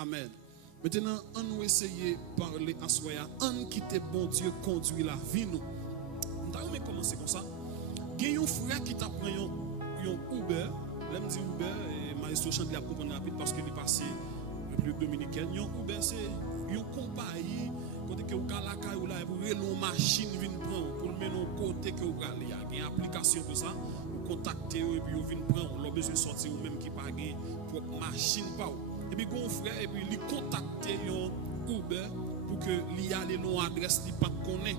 Amen. Maintenant, on nous essayer de parler à soi. On quitte bon Dieu conduit la vie nous. On va commencer comme ça. Il y a un frère qui t'a pris un Uber. Là, je dis Uber, et Maestro chante la comprendre rapide parce qu'il est passé République Dominicaine. Un Uber, c'est une compagnie. Côté que vous avez la caille ou là, vous avez une machine qui vient prendre pour le mettre au côté que vous avez. Il y a une application pour ça. Vous contactez et puis vous venez prendre. Vous avez besoin de sortir ou même qui pas pour machine pas. Et puis mon frère et puis il contacte un Uber pour que il y a les noms adresse qui pas connaît.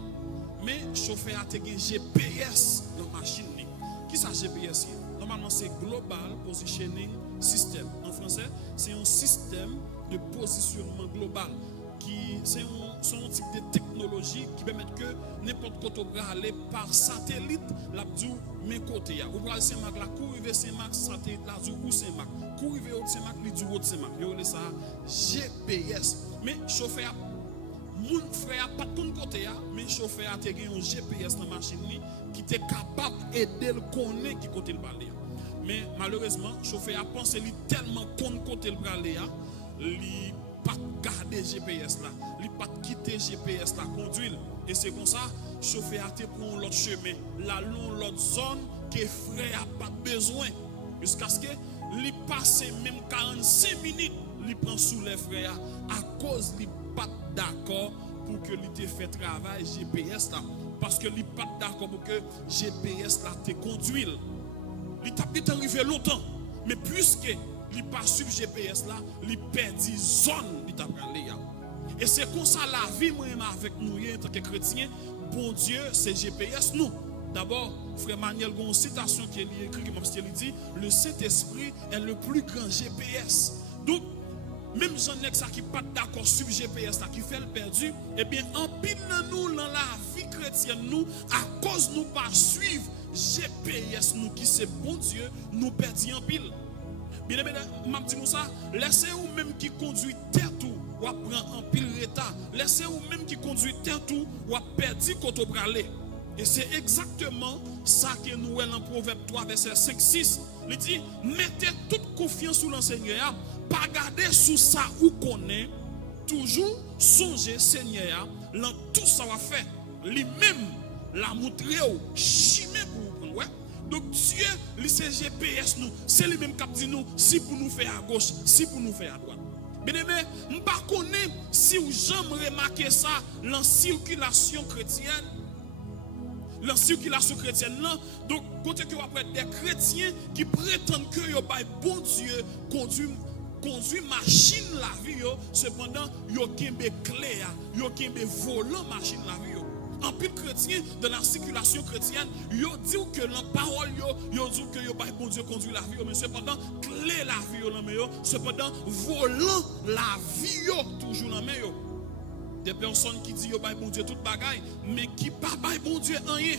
Mais chauffeur a un GPS dans la machine. Qui ça GPS? Normalement c'est Global Positioning System. En français, c'est un système de positionnement global qui c'est un type de technologie qui permet que n'importe quoi peut aller par satellite la du même côté. Vous pouvez Saint-Marc la couriver Saint-Marc satellite la du ou Saint-Marc. Couriver au Saint-Marc li du haut Saint-Marc. Yo le ça GPS. Mais chauffeur mon frère pas de côté mais chauffeur a un GPS dans la machine qui était capable d'aider le connaître qui côté le balai. Mais malheureusement chauffeur a pensé li tellement côté le balai li pas garder GPS là, li pas quitter GPS là conduire et c'est comme ça chauffeur a prend l'autre chemin, la long l'autre zone que frère a pas besoin jusqu'à ce que li passe même 45 minutes li prend sous les frères à cause li pas d'accord pour que li te fait travail GPS là parce que li pas d'accord pour que GPS là te conduire. Li t'a peut arrivé longtemps mais puisque li pas suivre GPS là, li perdi zone li t'a pralé. Et c'est comme ça la vie moi avec nous en tant que chrétiens, bon Dieu c'est GPS nous. D'abord, frère Manuel a une citation qui est écrite qui dit le Saint-Esprit est le plus grand GPS. Donc même Jean ça qui pas d'accord sur GPS là qui fait le perdu, eh bien en pile nous dans la vie chrétienne nous à cause nous pas suivre GPS nous qui c'est bon Dieu, nous perdons en pile. Bien aimé, m'a dit ça, laissez ou même qui conduit terre tout ou prend en pile retard, laissez ou même qui conduit terre tout ou perdu côté bralé. Et c'est exactement ça que nous voyons dans Proverbe 3 verset 5-6. Il dit mettez toute confiance sur l'enseigneur, pas garder sous ça ou connaît, toujours songer Seigneur dans tout ça va faire. Lui-même la montrer au chimé pour vous prendre. Donc Dieu, c'est GPS nous, c'est lui-même qui dit nous si pour nous faire à gauche, si pour nous faire à droite. Bien aimé, je ne connais pas si vous jamais remarqué ça dans la circulation chrétienne. La circulation chrétienne là, donc côté que vous avez des chrétiens qui prétendent que yo bay bon Dieu conduit machine la vie yo, cependant yo kembe clé yo kembe volant machine la vie yo. En plus chrétien dans la circulation chrétienne, yo dit que la parole yo dit que yo bay bon Dieu conduit la vie yo, mais cependant clé la vie yo dans main yo, cependant volant la vie yo toujours dans main yo. Des personnes qui disent yo bay bon Dieu toute bagaille mais qui pas bay bon Dieu rien.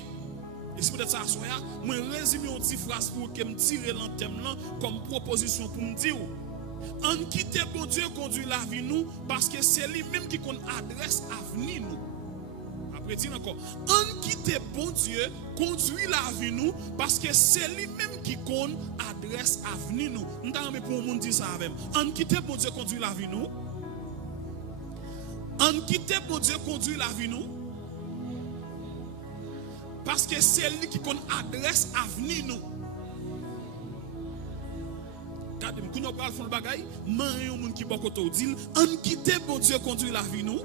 Et c'est peut-être ça soya, moi résumer une petite phrase pour que me tirer dans thème là comme proposition pour me dire on quitte bon Dieu conduit la vie nous parce que c'est lui même qui qu'on adresse avenir nous. Après dire encore on quitte bon Dieu conduit la vie nous parce que c'est lui même qui qu'on adresse avenir nous. On t'a pour le monde dire ça avec on quitte bon Dieu conduit la vie nous. On quitte bon Dieu conduit la vie nous parce que c'est lui qui qu'on adresse avenir nous. Quand on parle de bagaille, man yon moun qui bon côté dit on quitte bon Dieu conduit la vie nous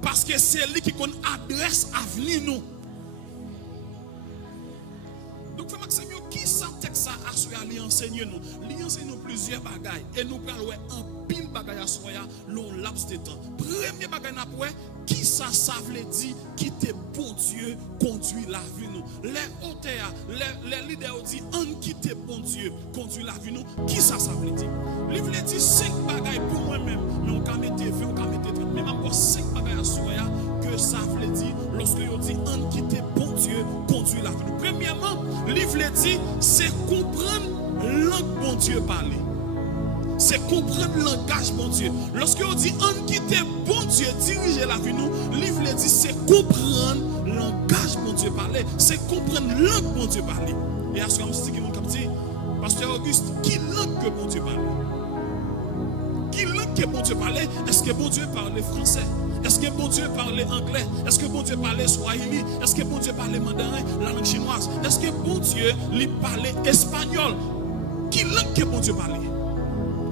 parce que c'est lui qui qu'on adresse avenir nous. Donc frère Maxime, qui ça texte ça à lui enseigner nous? Lui enseigne nous plusieurs bagailles et nous pral ouais en pile bagaille à soya long laps de temps. Premier bagaille n'a pour qui ça veut dire quitter bon Dieu conduit la vie nous. Les auteurs, les leaders dit on quitte bon Dieu conduit la vie nous. Qui ça veut dire? Il veut dire 5 bagailles pour moi-même, mais on peut mettre 20, on peut mettre 30, mais encore 5 bagailles à soya que ça veut dire lorsque on dit on quitte bon Dieu conduit la vie nous. Premièrement, il veut dire c'est comprendre langue bon Dieu parler. C'est comprendre le langage bon Dieu. Lorsque on dit on quitte bon Dieu diriger la vie nous, livre le dit c'est comprendre le langage bon Dieu parler, c'est comprendre langue bon Dieu parler. Et à ce moment-là, on se dit pasteur Auguste, qui langue que bon Dieu parle? que bon Dieu parlait? Est-ce que bon Dieu parlait français? Est-ce que bon Dieu parlait anglais? Est-ce que bon Dieu parlait swahili? Est-ce que bon Dieu parlait mandarin, la langue chinoise? Est-ce que bon Dieu lui parlait espagnol? Qui langue que bon Dieu parlait?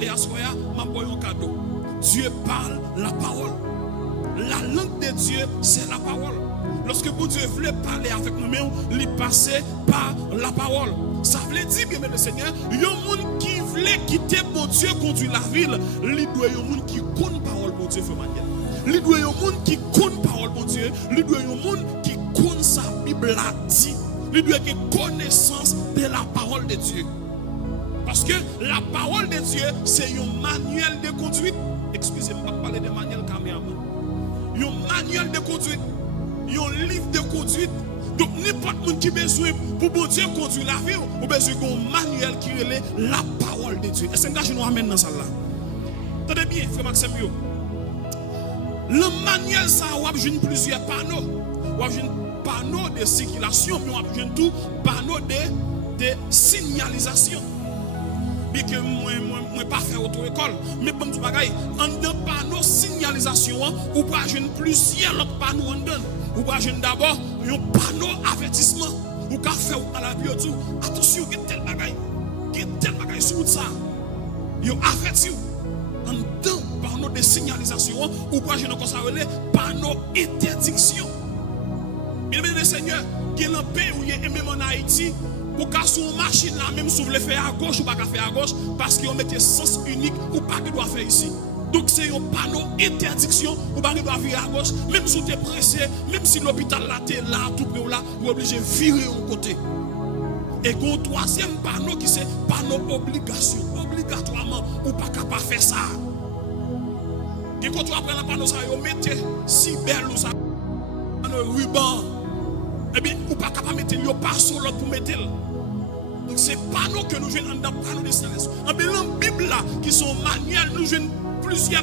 Et à ce moment-là, m'a envoyé un cadeau. Dieu parle la parole. La langue de Dieu, c'est la parole. Lorsque bon Dieu voulait parler avec nous-mêmes, il passait par la parole. Ça veut dire, bien le Seigneur, il y a un monde qui voulait quitter bon Dieu, conduire la ville. Il doit y avoir un monde qui connaît la parole, bon Dieu, fait manière. Il doit y avoir un monde qui connaît la parole, bon Dieu. Il doit y avoir un monde qui connaît sa Bible a dit. Il doit y avoir connaissance de la parole de Dieu. Parce que la parole de Dieu, c'est un manuel de conduite. Excusez-moi, je vais parler de manuel caméraman. Un manuel de conduite. Un livre de conduite. Donc, n'importe qui a besoin pour bon Dieu conduire la vie, ou besoin d'un manuel qui relève la parole de Dieu. Est-ce que nous amène dans ça là? Tenez bien, frère Maxime. Le manuel, ça a plusieurs panneaux. Il y a un panneau de circulation, mais il y a tout panneau de signalisation. Bien que moi pas faire auto-école, mais bon du bagaille, en deux panneaux signalisation, ou pas j'ai plusieurs autres panneaux en donne. Ou pas j'ai d'abord un panneau avertissement. Ou qu'a faire à la bio tout. Attention, il y a tel bagaille sur ça. Yo averti en deux panneaux de signalisation, ou pas j'ai encore ça relais panneau interdiction. Bien le Seigneur, qui est un pays où il y a même en Haïti. Ou quand sur une machine là, même si vous voulez faire à gauche ou pas faire à gauche, parce qu'on mettait sens unique ou pas qu'il doit faire ici. Donc c'est un panneau interdiction ou pas qu'il doit virer à gauche, même si tu es pressé, même si l'hôpital là, tu es là, tout près là, vous êtes obligé de virer au côté. Et un troisième panneau qui c'est panneau obligation. Obligatoirement, ou pas capable de faire ça. Et quand tu apprends le panneau, ça, vous mettez cyber ou ça, un ruban. Eh bien, ou pas capable de mettre le pas l'autre pour mettre. Donc, c'est panneaux que nous jouons dans le panneau de signalisation. En la Bible là, qui sont manuels, nous jouons plusieurs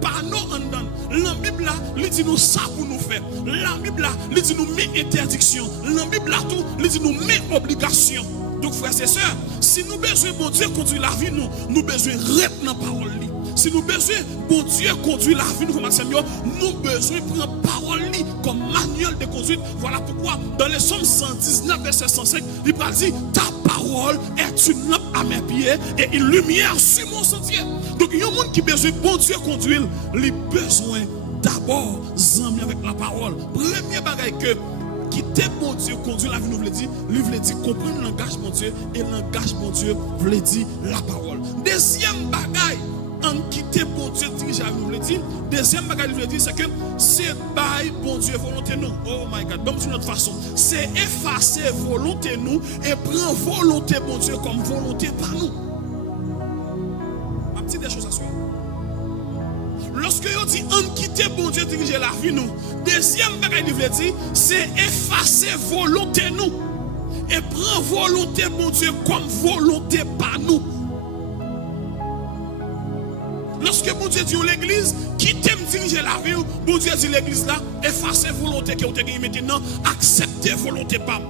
panneaux en dedans. La Bible là, il dit nous ça pour nous faire. La Bible là, il dit nous met interdiction. La Bible là, tout, il dit nous met obligation. Donc, frères et sœurs, si nous besoin bon Dieu conduire la vie, nous besoin rester dans la parole. Si nous besoin bon Dieu conduire la vie, nous besoin prendre parole comme manuel de conduite. Voilà pourquoi dans les Psaumes 119 verset 105, il dit ta parole est une lampe à mes pieds et une lumière sur mon sentier. Donc il y a un monde qui a besoin bon Dieu conduire, il a besoin d'abord d'amener avec la parole. Premier bagage que quitter bon Dieu conduire la vie, nous voulons dire comprendre le langage bon Dieu, et le langage bon Dieu veut dire la parole. Deuxième bagage en quitter bon Dieu diriger à nous le dire. Deuxième bagage il veut dire c'est que c'est bail bon Dieu volonté nous. Oh my God, donc d'une autre façon, c'est effacer volonté nous et prendre volonté bon Dieu comme volonté par nous. Ma petite des choses à suivre. Lorsque on dit on quitter bon Dieu diriger la vie nous, deuxième bagage il veut dire c'est effacer volonté nous et prendre volonté bon Dieu comme volonté par nous. Lorsque bon Dieu dit l'église, qui t'aime diriger la vie, bon Dieu dit l'église là, effacez volonté que vous avez maintenant, acceptez volonté pas.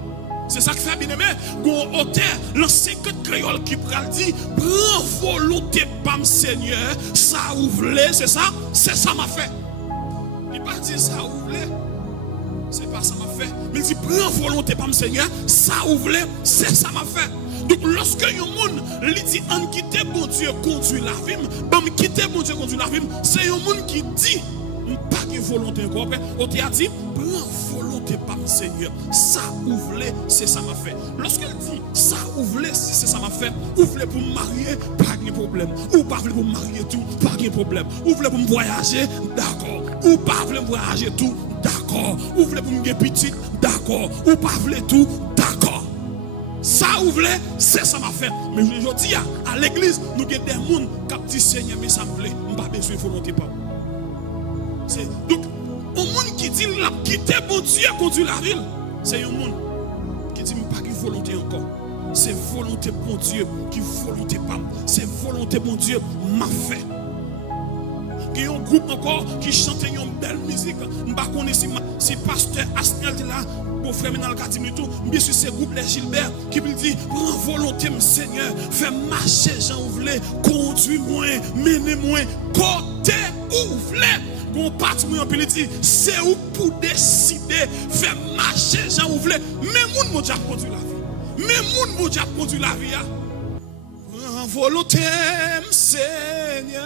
C'est ça que fait bien aimé. Gon auteur, l'ancien créole qui pral dit, prends volonté pas Seigneur, ça ouvre, c'est ça m'a fait. Il pas dit ça ouvre, c'est pas ça m'a fait. Mais il dit prends volonté pas Seigneur, ça ouvre, c'est ça m'a fait. Donc lorsque un monde lui dit on quitte bon Dieu conduire la vie, quitter bon Dieu conduire la vie, c'est un monde qui dit pas de volonté encore. On t'a dit prends volonté pas Seigneur, ça ouvre, c'est ça m'a fait. Lorsqu'elle dit ça ouvre, c'est ça m'a fait, ouvre pour me marier, pas de problème. Ou pas pour me marier tout, pas de problème. Ouvre pour me voyager, d'accord. Ou pas pour me voyager tout, d'accord. Ouvre pour me gagner petit, d'accord. Ou pas pour tout, d'accord. Ça ouvre, c'est ça m'a fait. Mais je dis à l'église, nous avons des gens qui disent Seigneur, mais ça me plaît, je n'ai pas besoin de volonté. Donc, un monde qui dit quitter bon Dieu conduire la ville, c'est un monde qui dit pas de volonté encore. C'est volonté bon Dieu qui volonté pas. C'est volonté bon Dieu m'a fait. Il y a un groupe encore qui chante une belle musique. Je ne sais pas si pasteur Asnel est là. bon frère dans le cas dit tout, bien sûr c'est groupe les Gilbert qui me dit prends volonté Seigneur, fais marcher Jean ouvlé, conduis-moi, menez-moi côté ouvlé. Bon patron en dit c'est où pour décider faire marcher Jean ouvlé, mais moun mon Dieu conduit la vie. Mais moun mon Dieu conduit la vie. Prends volonté Seigneur,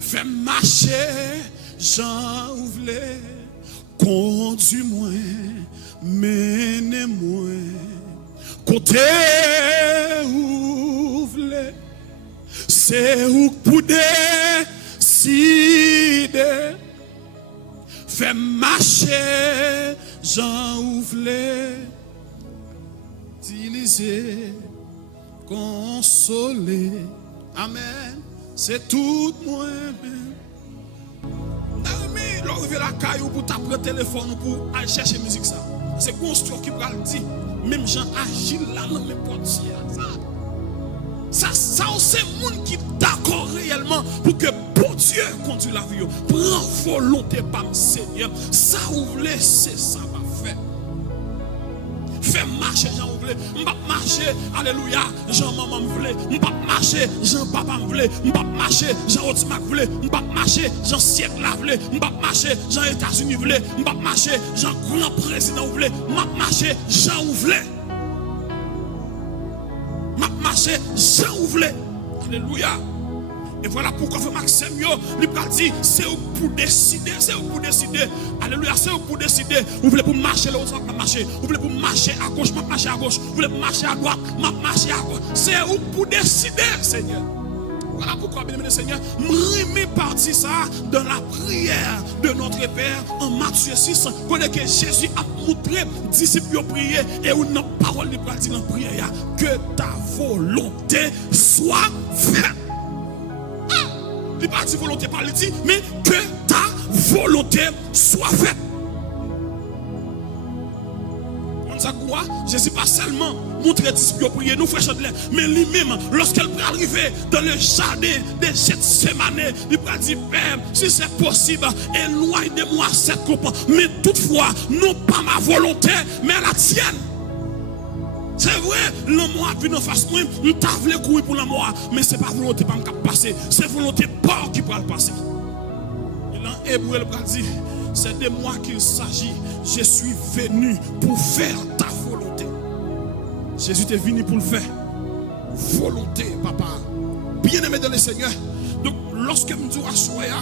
fais marcher Jean ouvlé, conduis-moi, menez-moi côté ouvlé, c'est où pour décider, fais marcher Jean ouvlé, utiliser, consoler, amen, c'est tout moi-même. Mais l'arrivée la caillou pour taper le téléphone pour aller chercher musique ça. C'est construire qui va le dire. Même Jean agile là dans mes portes. Ça c'est monde qui d'accord réellement pour que bon Dieu conduise la vie. Prends volonté par le Seigneur. Ça ouvre c'est ça va faire. Fais marcher Jean ouvre. M'pas marcher alléluia Jean maman voulait. M'pas marcher Jean papa voulait. M'pas marcher Jean Otimac voulait. M'pas marcher Jean siècle la voulait. M'pas marcher Jean États-Unis voulait. M'pas marcher Jean grand président voulait. M'pas marcher Jean ouvre. M'pas marcher Jean ouvre. Alléluia. Et voilà pourquoi frère Maxime il a dit c'est pour décider, c'est pour décider. Alléluia, c'est pour décider. Vous voulez pour marcher là où marcher. Vous voulez pour marcher à gauche, marcher à gauche. Vous voulez pour marcher à droite, marcher à gauche. C'est pour décider, Seigneur. Voilà pourquoi, bien aimé Seigneur, me parti ça dans la prière de notre Père en Matthieu 6, quand que Jésus a montré disciples prier et où notre parole lui dit dans la prière que ta volonté soit faite. Il n'est pas dit volonté par le dit, mais que ta volonté soit faite. On ça quoi? Jésus pas seulement montrer disciples prier, nous frères Chandler, mais lui-même, lorsqu'elle peut arriver dans le jardin de Gethsémane, il peut dire, Père, si c'est possible, éloigne de moi cette coupe. Mais toutefois, non pas ma volonté, mais la tienne. C'est vrai, l'amour a vu en face de moi, nous t'avons courir pour l'amour, mais ce n'est pas volonté pas me passer, c'est volonté pas qui peut le passer. Et dans Hébreu, il dit, c'est de moi qu'il s'agit, je suis venu pour faire ta volonté. Jésus est venu pour le faire. Volonté, papa. Bien aimé dans le Seigneur. Donc, lorsque nous disons à Soya,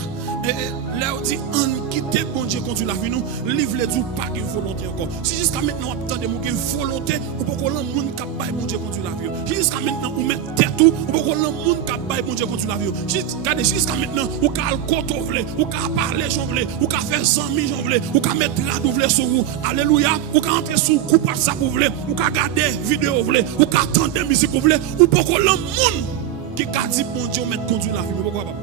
là on dit, on quitte bon Dieu conduit la vie nous, livre les jours pas de volonté encore. Si jusqu'à maintenant on attend de mon volonté, ou pourquoi le monde qui a bon Dieu conduit la vie. Jusqu'à maintenant on met tête tout, ou pourquoi le monde qui a bon Dieu conduit la vie. Jusqu'à maintenant ou qu'a le côté ouvlé, ou qu'a parler j'ouvlé, ou qu'a faire 100 000 j'ouvlé, ou qu'a mettre radio ouvlé sur vous. Alléluia, ou qu'a entrer sur groupe WhatsApp ouvlé, ou qu'a regarder vidéo ouvlé, ou qu'a entendre musique ouvlé, ou pourquoi le monde qui a dit bon Dieu mettre conduire la vie. Pourquoi pas?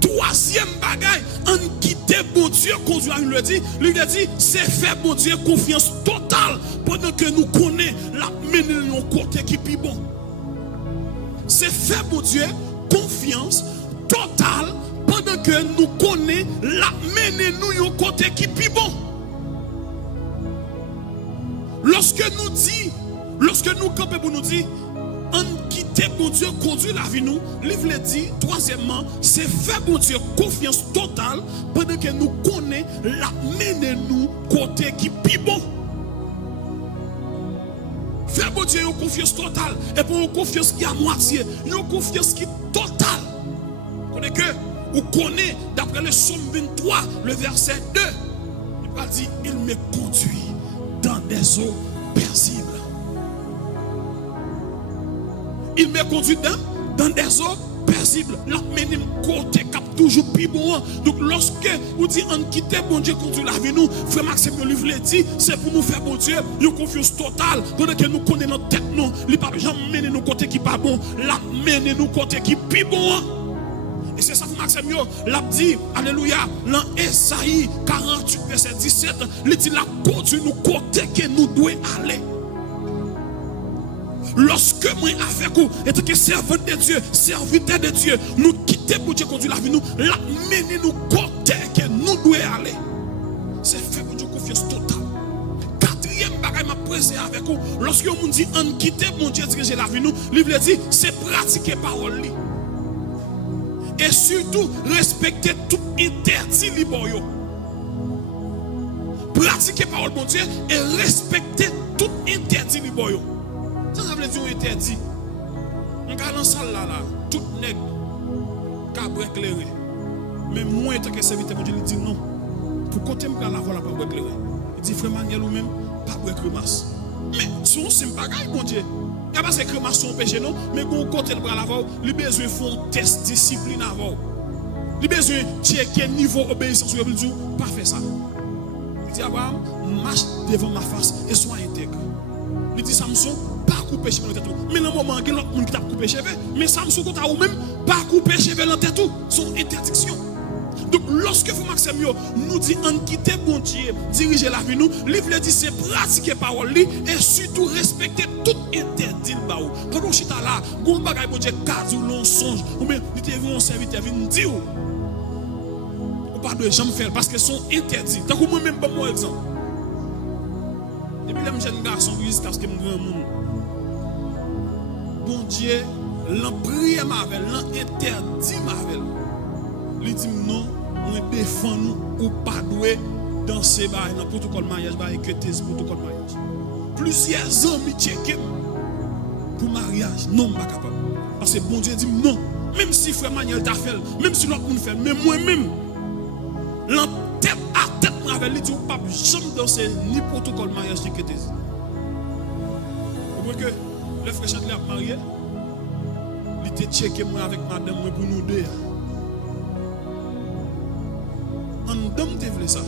Troisième bagaille, en quitter bon Dieu, conduire le dit, lui dit, c'est faire bon Dieu confiance totale pendant que nous connaissons la mener de nos côtés qui est bon. C'est faire bon Dieu confiance totale pendant que nous connaissons la mener de nos côtés qui est bon. Lorsque nous campons pour nous dire, en quitter bon Dieu, conduire la vie nous, livre le dit, troisièmement, c'est faire bon Dieu confiance totale pendant que nous connaissons la mener nous côté qui est bon. Faire bon Dieu une confiance totale et pour une confiance qui est à moitié, une confiance qui est totale. Vous connaissez d'après le psaume 23, le verset 2, il va dire, il me conduit dans des eaux paisibles. Il me conduit dans des eaux paisibles. La même côté cap toujours plus bon. Donc lorsque vous dites on quitte bon Dieu conduit la vie nous, frère Maxime le livre dit, c'est pour nous faire bon Dieu une confiance totale. Pendant que nous connaissons notre tête nous, il pas jamais mener nous côté qui pas bon, la mener nous côté qui plus bon. Et c'est ça que Maxime l'a dit, alléluia, dans Esaïe 48 verset 17, il dit la conduit nous côté que nous devons aller. lorsque moi avec vous, et que servant de Dieu, serviteur de Dieu, nous quittons pour Dieu conduire la vie, nous la mener nous côté que nous devons aller. C'est fait pour Dieu confiance totale. Quatrième bagaille m'a pressé avec vous, lorsque on dit on quitte pour Dieu diriger la vie, nous, il veut dire c'est pratiquer parole. Et surtout respecter tout interdit libre. Pratiquer parole bon Dieu et respecter tout interdit libre. Ça veut dire interdit. On a dans salle là, tout nègre, cabre éclairé. Mais moi, tant que serviteur, Dieu dit non. Pour côté me la voix pas éclairé. Il dit frère Maniel ou même pas pour crémasse. Mais son c'est bagaille bon Dieu. Il y a pas ces crémasse sont péché non, mais bon côté le bras la voix, il besoin font test discipline avant. Il besoin checker niveau obéissance sur le dit pas faire ça. Il dit Abraham, marche devant ma face et sois intègre. Il dit Samson, pas couper cheveux dans tête. Mais dans le moment il y a l'autre monde qui t'a coupé cheveux, mais Samson quand ou même pas couper cheveux dans tête, son interdiction. Donc lorsque vous Maxime nous dit on quitter bon Dieu, diriger la vie nous, livre dit c'est pratiquer parole et surtout respecter tout interdit ba ou. Quand on chita là, gon bagay bon Dieu cadre ou l'on songe ou bien il te vu un serviteur vinn dire ou pas de jamais faire parce que sont interdits. Tant que moi même pas mon exemple. Depuis les jeunes garçons jusqu'à ce que me grand monde. Bon Dieu, l'emprise Marvel, l'interdit Marvel. Il dit non, on défend nous ou pas doué dans ces bails, dans le protocole mariage, bail que tes protocole mariage. Plusieurs amis checké pour mariage, non pas capable. Parce que bon Dieu dit non, même si frère Maniel t'a fait, même si l'autre monde fait, mais moi-même, l'entête à tête avec lui dit pas jamais danser ni protocole mariage ni que tes. Vous voyez que le frère Chantler a marié, il était checké moi avec madame moi pour nous deux. En dame te vle ça.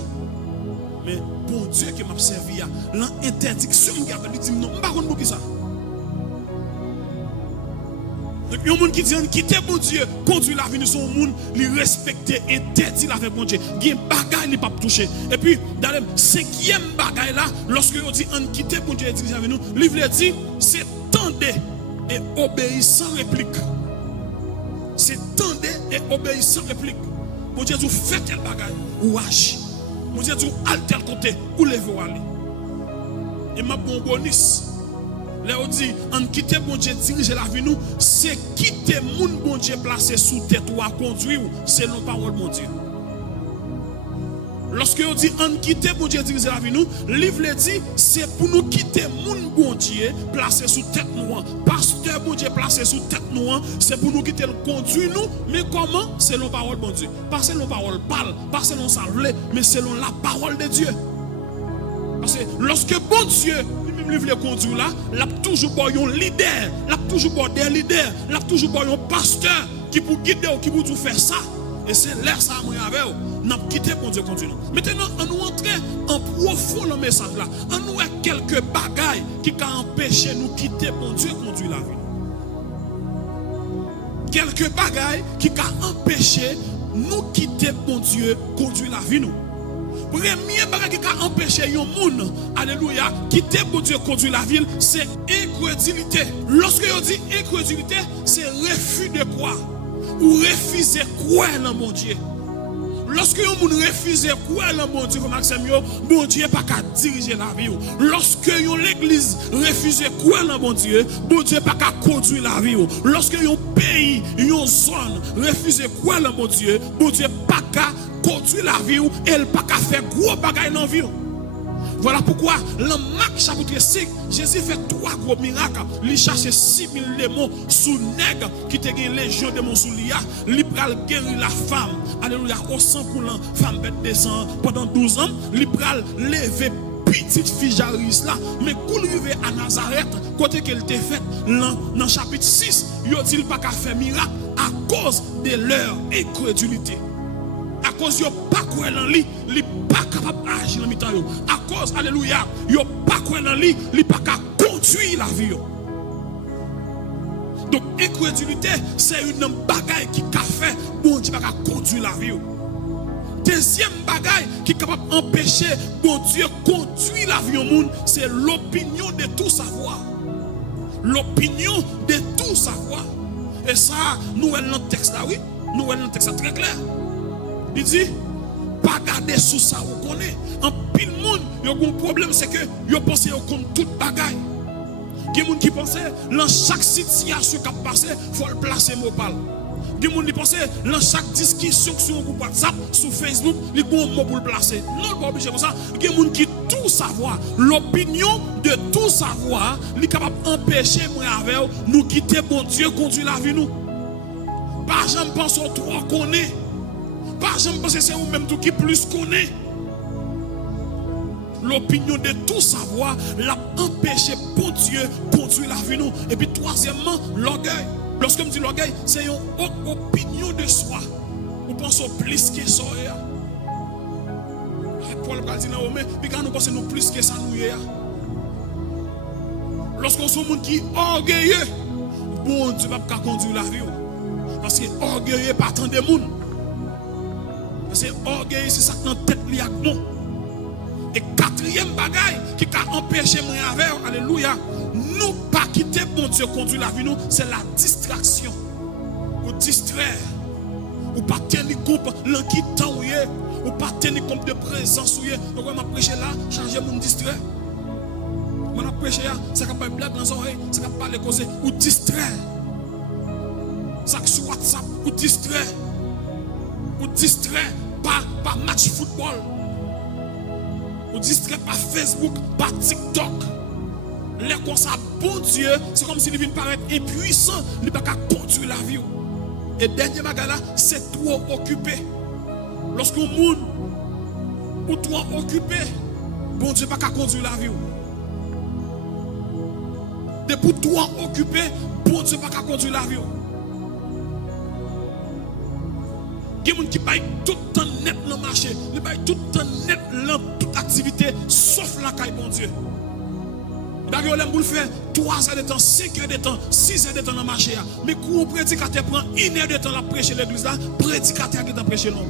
Mais bon Dieu qui m'a servi à l'interdiction lui dit non, pas contre ça. Donc il y a un monde qui dit quitter bon Dieu, conduire la vie de son monde, lui respecter interdit avec bon Dieu. Il y a un bagage il pas toucher. Et puis dans le cinquième bagage là, lorsque on dit on quitter bon Dieu et diriger avec nous, il veut dire c'est tendre et obéir sans réplique. C'est tendre et obéir sans réplique. Mon Dieu, vous faites tel bagage, ou agis. Mon Dieu, vous allez tel côté, ou levez ou aller. Et ma bon bonus, là on dit, on quitte bon Dieu, diriger la vie nous, c'est quitter mon bon Dieu placé sous tête ou à conduire selon parole mon Dieu. Lorsque on dit on quitte bon Dieu diriger la vie nous, livre dit c'est pour nous quitter mon bon Dieu placé sous tête nous. Pasteur bon Dieu placé sous tête nous, c'est pour nous quitter le conduire nous, mais comment? Selon parole bon Dieu. Pas selon parole parle, pas selon ça mais selon la parole de Dieu. Parce que lorsque bon Dieu lui-même livre le conduire là, l'a toujours pas un leader, l'a toujours pas des leaders, l'a toujours pas un pasteur qui pour guider ou qui pour tout faire ça. Et c'est l'air ça moi avec vous. N'a quitté bon Dieu continue. Maintenant, on nous entre en profond le message là. On nous a quelques bagailles qui ont empêché nous quitter bon Dieu conduire la vie. Quelques bagailles qui ont empêché nous quitter bon Dieu conduire la vie nous. Premier bagage qui a empêché un monde, alléluia, quitter bon Dieu conduire la ville, c'est incrédulité. Lorsque on dit incrédulité, c'est refus de croire. Ou refuser croire dans mon Dieu. Lorsque vous refusez croire dans mon Dieu, comme Maxime, bon Dieu n'est pas qu'à diriger la vie. Lorsque l'église refuse croire dans mon Dieu n'est pas qu'à conduire la vie. Lorsque un pays, une zone refuse croire dans mon Dieu n'est pas qu'à conduire la vie et elle pas qu'à faire gros bagaille dans la vie. Voilà pourquoi, dans Marc chapitre 5, Jésus fait 3 gros miracles. Il cherche 6000 démons sous nègre qui te gagne légion de démons sous l'IA. Il pral guérir la femme. Alléluia, au sang coulant, femme bête descend pendant 12 ans. Il pral lever petite fille Jairus là. Mais quand il arrive à Nazareth, côté qu'elle était faite, dans chapitre 6, il dit pas qu'à faire miracle à cause de leur incrédulité. À cause de pas croire en lui, il pas capable d'agir dans mi-temps. À cause, alléluia, il pas croire en lui, il pas capable de conduire la vie. Donc, incrédulité, c'est une bagaille qui a fait, bon Dieu, pas conduire la vie. Deuxième bagaille qui est capable d'empêcher, bon Dieu, conduire la vie au monde, c'est l'opinion de tout savoir. l'opinion de tout savoir. Et ça, nous avons notre texte là, oui. Nous avons notre texte là très clair. Il dit, pas garder sous ça, vous connaissez. En pile monde, il y a un problème, c'est que vous pensez qu'on toute bagaille. Il y a des gens qui pensent, dans chaque situation qui a passé, il faut le placer mot parle. Il y a des gens qui pensent, dans chaque discussion sur WhatsApp, sur Facebook, il y a un mot pour le placer. Non, pas obligé comme ça. Il y a des gens qui tout savoir, l'opinion de tout savoir, il est capable d'empêcher moi avec nous quitter bon Dieu, conduire la vie nous. Pas jamais penser au toi connaît. Pas jamais penser c'est vous-même tout qui plus connaît. L'opinion de tout savoir l'a empêché bon Dieu conduire la vie nous. Et puis troisièmement, l'orgueil. Lorsque je dis l'orgueil, c'est une opinion de soi. Vous pensez plus que ça. Paul va dire dans Romains, puis quand nous pensons nous plus que ça nous est. Lorsqu'on est un monde qui est orgueilleux, bon Dieu va pas conduire la vie. Parce que orgueilleux pas tant de monde. Parce que orgueilleux c'est ça qui dans tête li ak non. Et quatrième bagaille qui a empêché moi avec, alléluia, nous pas quitter bon Dieu conduire la vie nous, c'est la distraction. Ou distraire. Ou pas tenir compte l'enquête temps ou pas tenir compte de présence. Donc, je prêche là, changer mon distrait. Je prêche là, ça ne pas blague dans les oreilles, ça ne pas les causer, ou distraire. Ça sur WhatsApp, ou distraire. Ou distraire par match football. Ou distraire par Facebook, par TikTok. Les comme ça, bon Dieu, c'est comme s'il vient paraître impuissant, il ne peut pas conduire la vie. Et dernier bagage là, c'est trop occupé. Lorsque le monde ou trop occupé, bon Dieu pas qu'à conduire la vie. Depuis trop occupé, bon Dieu pas qu'à conduire la vie. Il y a des gens qui baillent tout le temps net dans le marché, ils baillent tout le temps net dans toute activité, sauf la caille bon Dieu. D'ailleurs, on peut faire 3 heures de temps, 5 heures de temps, 6 heures de temps dans le marché. Mais quand un prédicateur prend 1 heure de temps à prêcher l'église, le prédicateur qui est prêcher l'homme.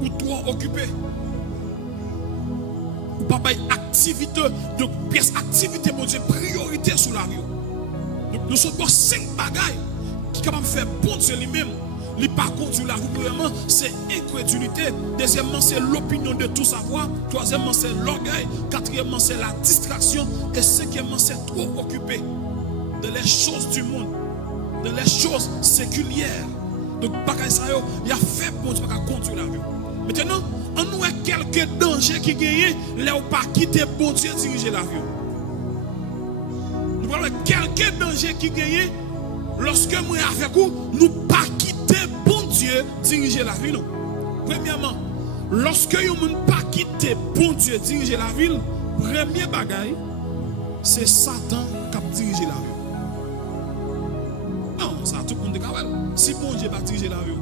Ou toi occupé. Ou pas activité, donc pièce activité, mon Dieu, priorité sur la vie. Donc nous sommes 5 bagailles qui sont capables de faire bon Dieu lui-même. Les par contre, la vie, premièrement, c'est incrédulité. Deuxièmement, c'est l'opinion de tout savoir. Troisièmement, c'est l'orgueil. Quatrièmement, c'est la distraction. Et cinquièmement, c'est trop occupé de les choses du monde, de les choses séculières. Donc, il y a fait bon Dieu pour conduire la vie. Maintenant, on nous a quelques dangers qui gagnent, là où pas quitter bon Dieu diriger la vie. Nous avons quelques dangers qui gagnent lorsque nous avec vous, nous pas quitter bon Dieu diriger la ville. Premièrement, lorsque vous ne pas quitter bon Dieu diriger la ville, premier bagaille, c'est Satan qui dirige la ville. Non, ça tout le monde est si bon Dieu va diriger la ville.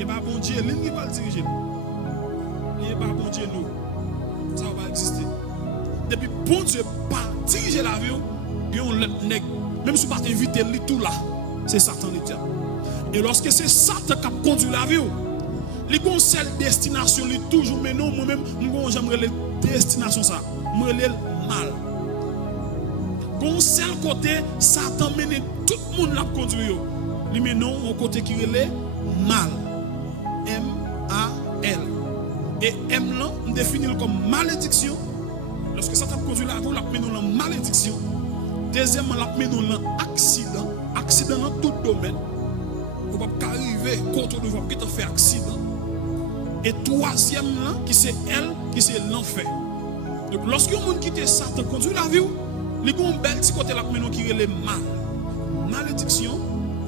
Et pas bon Dieu, lui qui va le diriger. Il n'est pas bon Dieu, nous. Ça va exister. Depuis bon Dieu pas diriger la ville, même si vous ne pas inviter tout là, c'est Satan le diable. Et lorsque c'est Satan qui conduit la vie, il y a une seule destination, il toujours, mais non, moi-même, j'aimerais les destinations ça. Moi, je mal. Bon seul côté, Satan mène tout le monde à conduire. Il mène non au côté qui est mal. M-A-L. Et M là, on définit comme malédiction. Lorsque Satan conduit la vie, on mène dans malédiction. Deuxièmement, on mène dans accident. Accident dans tout domaine. On ne peut pas arriver contre nous, on va faire accident. Et troisième là, qui c'est elle, qui c'est l'enfer. Donc lorsque on quitte Satan conduit la vie, les gens ont bel petit côté là qui est le mal. Malédiction,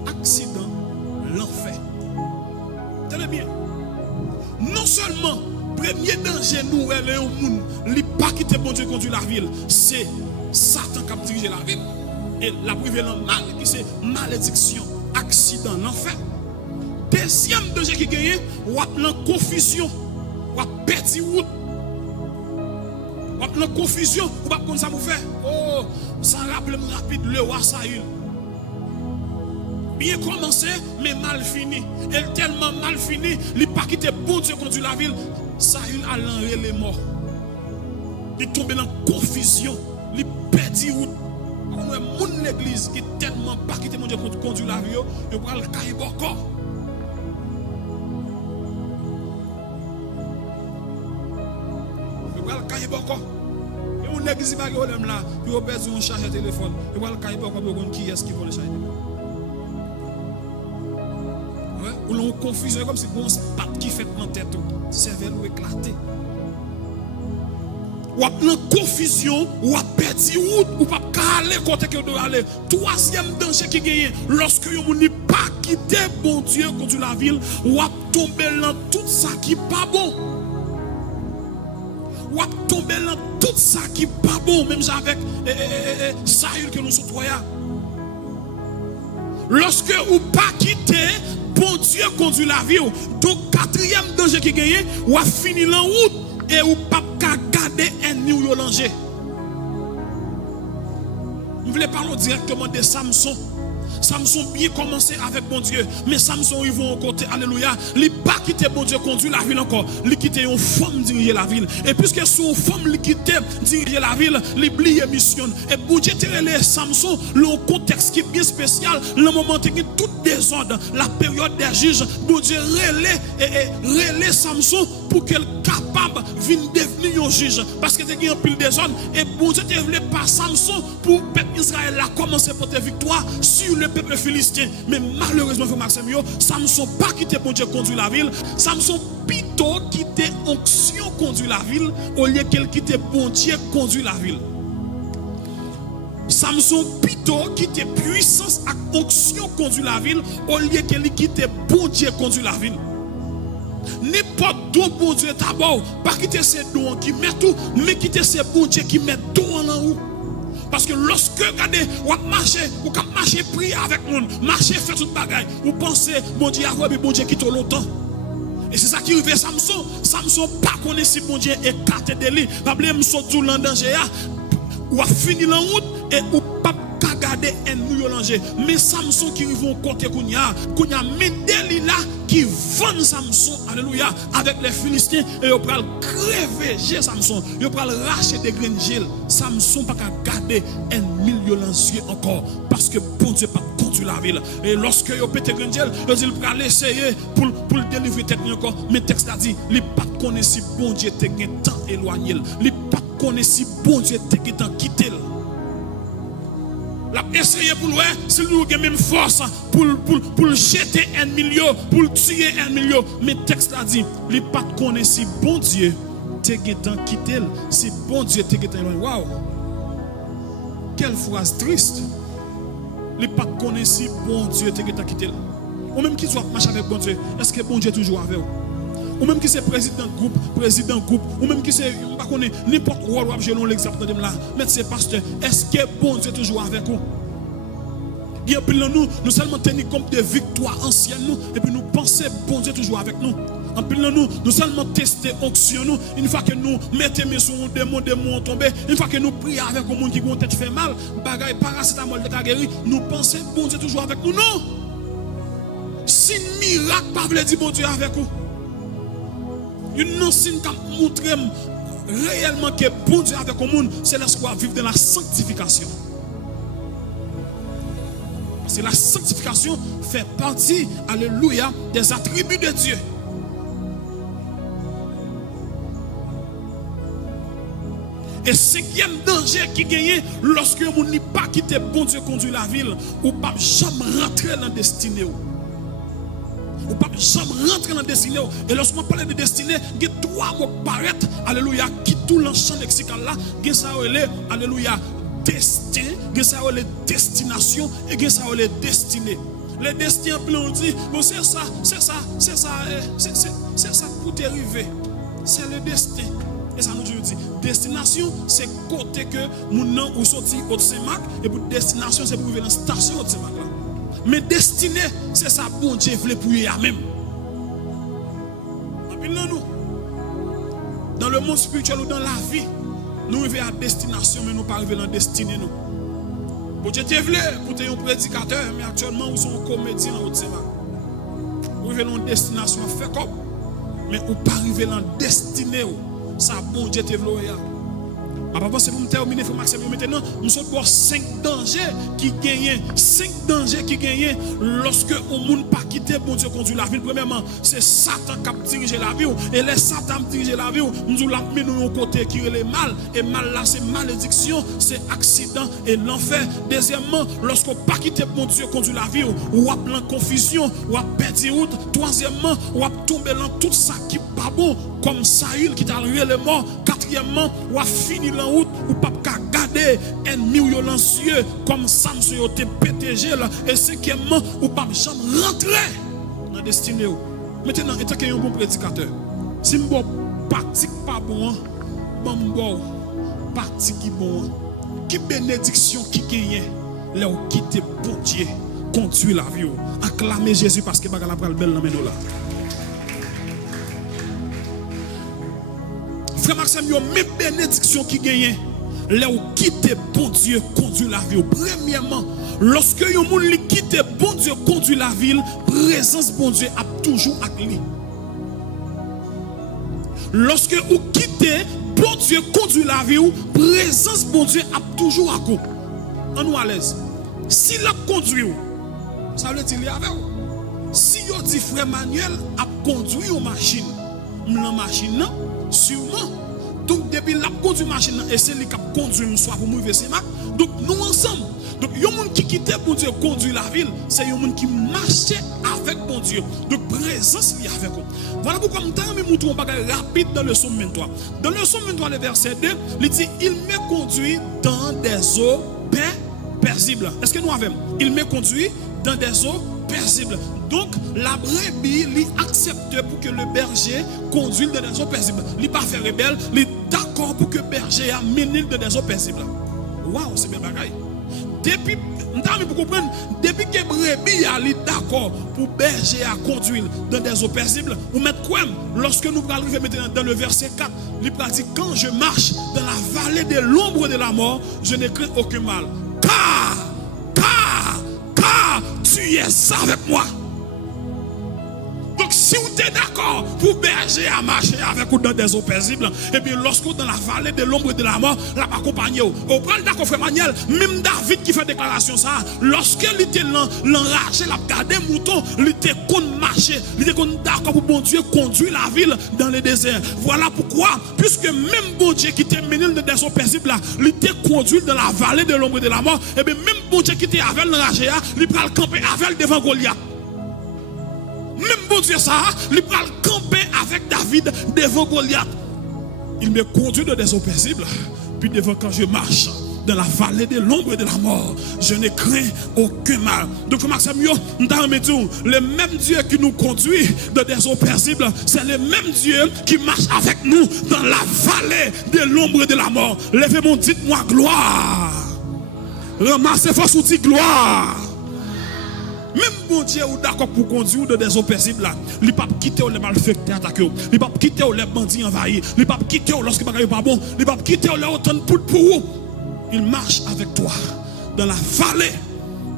accident, l'enfer. Tenez bien. Non seulement, premier danger nous, elle est au monde, il pas quitter bon Dieu conduire la ville, c'est Satan qui a dirigé la ville. Et la privée dans mal, qui c'est malédiction, accident, l'enfer. Deuxième danger qui gagne, ou a la confusion, ou a petit route. Ou a la confusion, ou pas comme ça vous faire. Oh, ça rappelle rapide le roi Saül. Bien commencé, mais mal fini. Et tellement mal fini, il n'a pas quitté bon Dieu conduire la ville. Saül a l'enré les morts. il tombe dans confusion, il perd route. On a mon l'église qui est tellement pas quitté mon Dieu pour conduire la vie, il prend le cahier encore. Il prend le cahier encore. Et mon église va là, puis on perd un charge de téléphone. Il prend le cahier encore pour qui est-ce qui va le charger. Ou l'on confusion comme si bon patte qui fait dans la tête, cerveau ou éclaté. Ou à plein confusion, ou à perdre route, ou pas aller côté que doit aller. Troisième danger qui gagne, lorsque vous n'avez pas quitté bon Dieu contre la ville, ou à tomber dans tout ça qui n'est pas bon. Ou à tomber dans tout ça qui n'est pas bon, même avec Saül que nous sommes troyens. Lorsque vous pas quitté, bon Dieu conduit la vie. Donc, quatrième danger qui gagne, ou à finir en route et ou pas garder un nid ou langer. Je voulais parler directement de Samson. Samson bien commencé avec bon Dieu, mais Samson ils vont au côté, alléluia, il pas quitté bon Dieu conduire la ville encore, il quitté une femme diriger la ville. Et puisque son femme il quitté diriger la ville, il oublie mission. Et bon Dieu relève Samson, le contexte qui est bien spécial, le moment où il y a tout désordre, la période des juges, bon Dieu relève Samson pour qu'elle capable de devenir un juge, parce que il y a un pile désordre. Et bon Dieu voulait pas Samson pour le peuple Israël a commencé pour tes victoires sur le peuple philistin. Mais malheureusement, Maxime, Samson pas quitté bon Dieu conduire la ville. Samson plutôt quitté onction conduire la ville au lieu qu'elle quittait bon Dieu conduire la ville. Samson plutôt quitté puissance et onction conduire la ville au lieu qu'elle quittait bon Dieu conduire la ville. N'importe d'où bon Dieu d'abord, pas quitter ces dons qui met tout, mais quitter ces bon Dieu qui met tout en haut. Parce que lorsque regardez, vous marchez, prier avec nous, marcher, faire toute bagaille, vous pensez, bon Dieu, mais bon Dieu quitte longtemps. Et c'est ça qui arrive à Samson. Samson pas connaît si bon Dieu est écarté de lui. Rappelez, nous sommes tous dans danger, ou a fini la route et ou pas garder un nouveau danger. Mais Samson qui arrive au côté qu'on y a mis là qui vend Samson, alléluia, avec les Philistins, et ils prennent crever Samson, ils prennent racher des graines de gel. Samson pas qu'à garder un milieu lancier encore, parce que bon Dieu pas contre la ville. Et lorsque ils pété graines de gel, ils prennent essayer pour délivrer tête encore. Mais le texte a dit, ils pas connaissent si bon Dieu te gagne tant éloigné, ils pas connaissent si bon Dieu te gagne tant quitté. La essayer pour lui, si nous avons même force pour jeter un milieu, pour tuer un milieu. Mais le texte a dit, il n'a pas connaît si bon Dieu te guettant quitté, si bon Dieu te guettant éloigné. Waouh! Quelle phrase triste. Il n'a pas connaît si bon Dieu te guettant quitté. Ou même qui soit marcher avec bon Dieu, est-ce que bon Dieu est toujours avec vous? Ou même qui c'est président groupe, ou même qui c'est, on pas connaît n'importe où on j'ai l'exemple de là, mais c'est pasteur, est-ce que bon Dieu est toujours avec vous? Il y a plus nous seulement tenir compte des victoires anciennes nous, et puis nous pensons bon Dieu est toujours avec nous. En plus nous seulement tester onction nous, une fois que nous mettons mes sous démons tomber, une fois que nous prions avec un monde qui vont tête fait mal, bagaille paracétamol de guéri, nous pensons bon Dieu est toujours avec nous. Non. Si miracle pas veut dire bon Dieu avec vous. Une non signe qui montre réellement que bon Dieu avec le monde, c'est là qu'on va vivre dans la sanctification. Parce que la sanctification fait partie, alléluia, des attributs de Dieu. Et cinquième danger qui gagne lorsque vous n'avez pas quitté bon Dieu conduire la ville, ou pas jamais rentrer dans la destinée. Ou pas jamais rentrer dans la destinée. Et lorsqu'on parle de destinée, il y a trois mots qui paraissent, alléluia, qui tout l'enchant lexical là, il y a ça, alléluia, destin, il y a ça, destination, et il y a ça, destinée. Les destinées, on dit, bon, c'est ça pour t'arriver. C'est le destin. Et ça nous dit, destination, c'est côté que nous n'avons sorti au Saint-Marc, et pour destination, c'est pour arriver dans la station au Saint-Marc là. Mais destiné, c'est ça, bon Dieu voulait pour y aller même. Dans le monde spirituel ou dans la vie, nous arrivons à destination, mais nous ne pas arriver dans la destinée. Bon Dieu te voulait pour être un prédicateur, mais actuellement, nous sommes comédiens au Saint-Marc. Vous arrivez dans la destination, fait comme, mais vous ne pas arriver dans la destinée. Ça, bon Dieu te voulait. Papa, c'est pour me terminer, frère Maxime, maintenant, nous sommes pour 5 dangers qui gagnent. 5 dangers qui gagnent lorsque on ne peut pas quitter bon Dieu conduire la vie. Premièrement, c'est Satan qui a dirigé la vie. Et les Satan dirige la vie, nous l'avons mis de côté qui est le mal. Et mal là, c'est malédiction, c'est accident et l'enfer. Deuxièmement, lorsqu'on ne peut pas quitter bon Dieu conduire la vie, ou à plein confusion, ou à perdre route. Troisièmement, ou à tomber dans tout ça qui n'est pas bon, comme Saül qui t'a rué le mort. Quatrièmement, ou à finir en route, ou pas qu'à garder ennemi ou lancieux comme Samson ou te pétégé là. Et cinquièmement, ou pas jamais rentrer dans la destinée. Maintenant, étant qu'un bon prédicateur, si je pratique pas bon, bon parti qui bon, qui bénédiction qui gagne, là où quitte bon Dieu, conduit la vie. Acclamez Jésus parce que bagala pral belle dans nous là. Frère Maxime, yo même bénédiction qui gagne, là où quitte bon Dieu, conduit la vie. Premièrement, lorsque yon moun li quitte bon Dieu, conduit la ville, présence bon Dieu a toujours avec lui. Lorsque vous quittez bon Dieu, conduit la vie, présence bon Dieu a toujours avec vous. En nous à l'aise. Si la conduit, ça veut dire avec vous. Si vous dit frère Manuel a conduit une machine, la machine, sûrement. Donc, depuis la conduit machine, et c'est lui qui a conduit soit pour mourir, donc, nous ensemble. Donc, il y a des gens qui quittent bon Dieu, conduit la ville, c'est des gens qui marchent avec bon Dieu. Donc, présence liée avec eux. Voilà pourquoi nous avons un bagage rapide dans le psaume 23. Dans le psaume 23, le verset 2, il dit il me conduit dans des eaux paisibles. Est-ce que nous avons? Il me conduit dans des eaux paisibles. Donc, la brebis, il accepte pour que le berger conduise dans des eaux paisibles. Il n'est pas fait rebelle, il est d'accord pour que le berger amène dans des eaux paisibles. Waouh, c'est bien bagaille. Depuis, pour comprendre, depuis que brebis est d'accord pour berger à conduire dans des eaux paisibles, vous mettez quoi? Lorsque nous arrivons maintenant dans le verset 4, il dit quand je marche dans la vallée de l'ombre de la mort, je ne crains aucun mal. Car tu es avec moi. Donc si vous êtes d'accord pour berger à marcher avec vous dans des eaux paisibles, et bien lorsque vous êtes dans la vallée de l'ombre de la mort, la accompagnez vous. Vous prenez d'accord frère Manuel, même David qui fait déclaration ça, lorsque il était l'enragé, il a gardé mouton, il était contre marcher, il était d'accord pour bon Dieu conduire la ville dans le désert. Voilà pourquoi, puisque même bon Dieu qui était mené dans des eaux paisibles, il était conduit dans la vallée de l'ombre de la mort, et bien même bon Dieu qui était avec l'enragé, il peut camper avec devant Goliath. Même bon Dieu ça, il va camper avec David devant Goliath. Il me conduit dans des eaux paisibles. Puis devant quand je marche dans la vallée de l'ombre de la mort, je ne crains aucun mal. Donc Maxime, le même Dieu qui nous conduit dans des eaux paisibles, c'est le même Dieu qui marche avec nous dans la vallée de l'ombre de la mort. Levez-moi, dites-moi gloire. Ramassez force ou dites gloire. Même bon Dieu ou d'accord pour conduire dans des eaux paisibles là, il ne peut pas quitter les malfaiteurs attaquer, il ne peut pas quitter les bandits envahis, il ne peut pas quitter lorsque les bagages pas bon, il ne peut pas quitter les autant pour vous. Il marche avec toi dans la vallée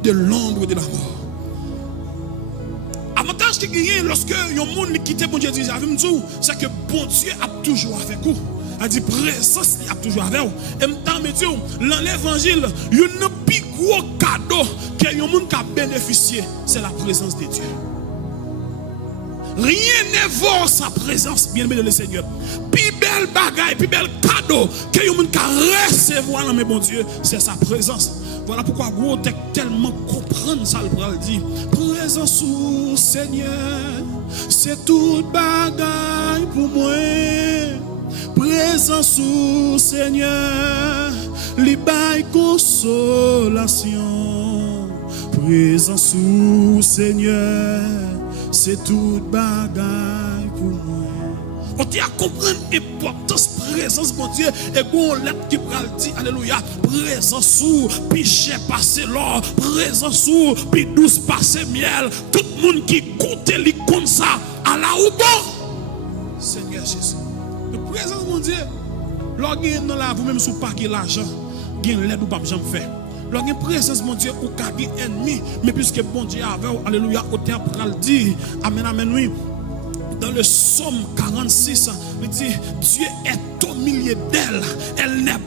de l'ombre de la mort. Avantage qui gagne lorsque un monde quitte bon Dieu dit c'est que bon Dieu a toujours avec vous. A dit présence il a toujours avec vous. Et maintenant me dit dans l'évangile, il y a un plus gros cadeau que un monde a bénéficié, c'est la présence de Dieu. Rien ne vaut sa présence, bien-aimé le Seigneur. Plus belle bagaille, plus belle cadeau que un monde a recevoir dans mes bon Dieu, c'est sa présence. Voilà pourquoi gros tellement comprendre ça le dit. Présence au Seigneur, c'est toute bagaille pour moi. Présence au Seigneur, li bail consolation. Présence au Seigneur, c'est toute bagaille pour moi. On t'a à comprendre l'importance présence mon Dieu et bon lettre qui pral dit alléluia présence ou puis j'ai passé l'or présence ou puis douce passé miel tout le monde qui goûte li comme ça à la ou bon Seigneur Jésus. La présence mon Dieu, lorsque dans la vous même sous pas l'argent, gain l'aide ou pas jamais faire. Lorsque présence mon Dieu ou ka gen ennemi, mais puisque bon Dieu avec alléluia au terre pral dit amen amen oui. Dans le psaume 46, il dit Dieu est au milieu d'elle, elle n'est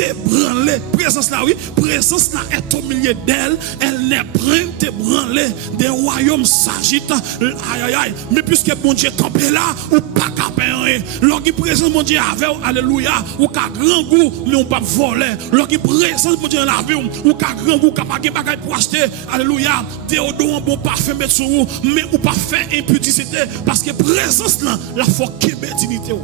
te branlé. Présence là, oui, présence là est au milieu d'elle. Elle n'est prête te branlé. Des royaumes s'agitent. Aïe, aïe, aïe. Mais puisque bon Dieu campé là, ou pas capé rien. Lorsqu'il présence mon Dieu avec, alléluia, ou qu'à grand goût, mais on pas voler. Lorsqu'il présence mon Dieu dans la vie, ou qu'à grand goût, qu'à pas gagner pour acheter, alléluia, déodorant, bon parfum mettre sur vous, mais ou pas faire impudicité. Parce que présence là, la faut qu'il y ait dignité.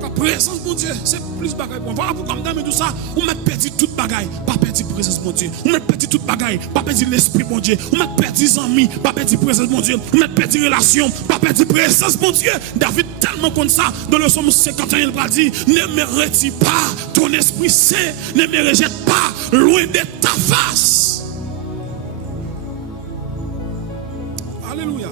La présence de Dieu, c'est plus bagaille. Voilà pourquoi madame tout ça, on met perdu toute bagaille, pas perdu présence de Dieu. On met perdu toute bagaille, pas perdu l'esprit de Dieu. On met perdu amis, pas perdu présence de Dieu. On met perdu relation, pas perdu présence de Dieu. David tellement comme ça, dans le psaume 51, il va dire, ne me retire pas ton esprit saint, ne me rejette pas loin de ta face. Alléluia.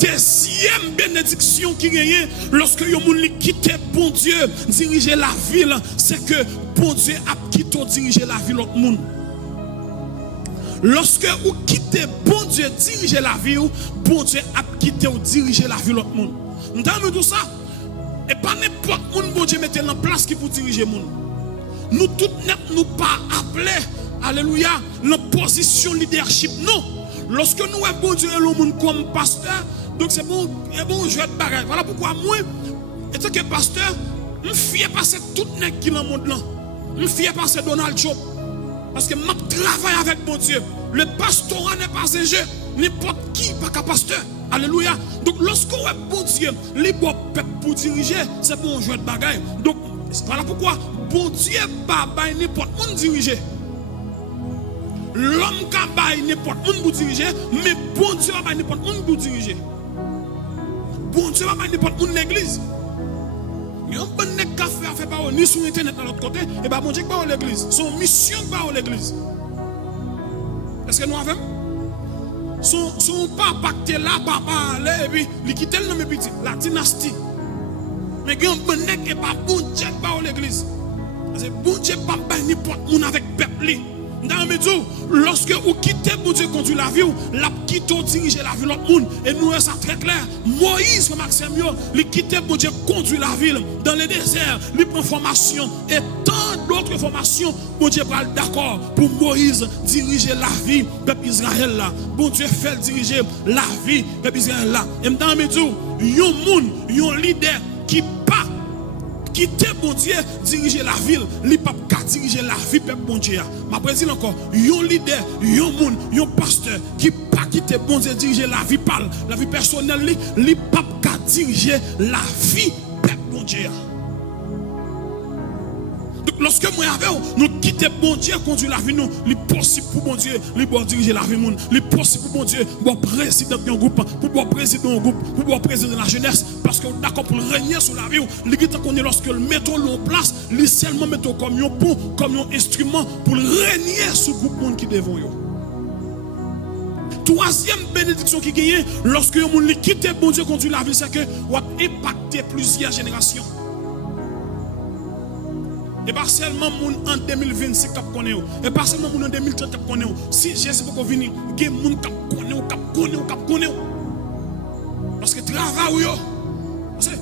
Deuxième bénédiction qui gagne lorsque yon moun li quitte bon Dieu diriger la ville, c'est que bon Dieu a quitté diriger la ville l'autre monde. Lorsque vous quittez bon Dieu diriger la ville, bon Dieu a quitté diriger la ville l'autre monde. Nous tout ça et pas n'importe monde bon Dieu mette en place qui pour diriger monde. Nous tout net nous pas appelés, alléluia, la position leadership non. Lorsque nous avons bon Dieu le monde comme pasteur, donc c'est bon, je vais te bagarre. Voilà pourquoi moi, étant que pasteur, je suis fier passer tout le monde qui est dans le monde là. Je suis fier passer Donald Trump. Parce que je travaille avec mon Dieu. Le pastorat n'est pas un jeu. N'importe qui pas qu'un pasteur. Alléluia. Donc lorsque vous avez bon Dieu, les bons peuples pour diriger, c'est bon jeu de bagaille. Donc voilà pourquoi bon Dieu pas n'importe qui diriger. L'homme qui a n'importe qui pour diriger, mais bon Dieu va n'importe qui pour diriger. Bon Dieu va n'importe qui l'église. Il y a un bon café à faire par ni sur internet de l'autre côté, et bien bon Dieu va à l'église. Son mission va à l'église. Est-ce que nous avons? Son papa qui est là, papa, et puis il quitte le nom petit, la dynastie. Mais il y a un bon et pas bon Dieu va à l'église. Parce que bon Dieu va pas n'importe qui avec peuple. Lorsque vous quittez pour Dieu conduire la vie, la quitte diriger la vie de l'autre monde. Et nous, ça très clair. Moïse, Maxime, il quitte pour Dieu conduire la ville dans le désert, il prend formation et tant d'autres formations. Bon Dieu va d'accord pour Moïse diriger la vie peuple Israël là. Bon Dieu fait diriger la vie peuple Israël là. Et dans le médium, un leader qui pas quitter bon Dieu, diriger la ville, li pas diriger la vie peuple bon Dieu. Ma président encore, yon leader, yon moun, yon pasteur qui pas quitter bon Dieu diriger la vie parle, la vie personnelle li pas diriger la vie peuple bon Dieu. Donc lorsque moi avec nous quitter bon Dieu conduire la vie nous, il possible pour bon Dieu, il doit diriger la vie monde, il possible pour bon Dieu, pour président d'un groupe, pour président d'un groupe, pour président de la jeunesse parce que d'accord pour régner sur la vie, il dit qu'on est lorsque le mettons en place, il seulement mettons comme un pont, comme un instrument pour régner sur le groupe monde qui devant yo. Troisième bénédiction qui gagne lorsque on quitte bon Dieu conduire la vie, c'est que va impacter plusieurs générations. Et pas seulement en 2025 qui connaît, et pas seulement en 2030 qui connaît. Si Jésus peut venir, il y a des gens qui connaissent. Parce que travail, parce que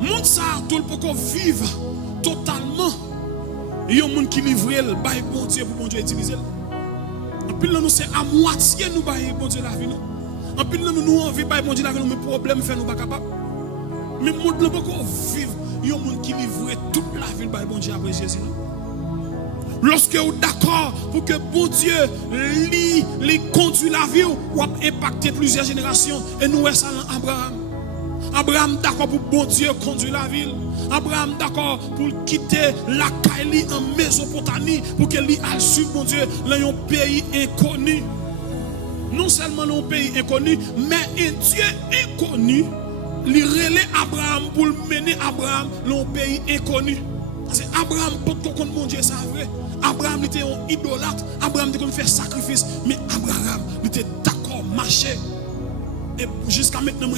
le monde ça, tout le monde vivre totalement. Il y a des gens qui livrent le bail bon Dieu pour bon Dieu utiliser. En plus, nous c'est à moitié nous bail bon Dieu la vie. En plus, nous envie bail bon Dieu la vie, mais problème fait nous pas capable. Mais le monde ne peut pas vivre. Il y a des gens qui livrent toute la vie par bon Dieu après Jésus. Lorsque vous êtes d'accord pour que bon Dieu lui conduit la vie, ou impacter plusieurs générations. Et nous, c'est Abraham. Abraham d'accord pour bon Dieu conduire la ville. Abraham d'accord pour quitter la Kaili en Mésopotamie pour qu'il aille suivre bon Dieu dans un pays inconnu. Non seulement dans un pays inconnu, mais un Dieu inconnu. Il relève Abraham pour mener Abraham dans un pays inconnu. Parce que Abraham peut comprendre mon Dieu, c'est vrai. Abraham était un idolâtre. Abraham était faire sacrifice. Mais Abraham était d'accord marcher. Et jusqu'à maintenant,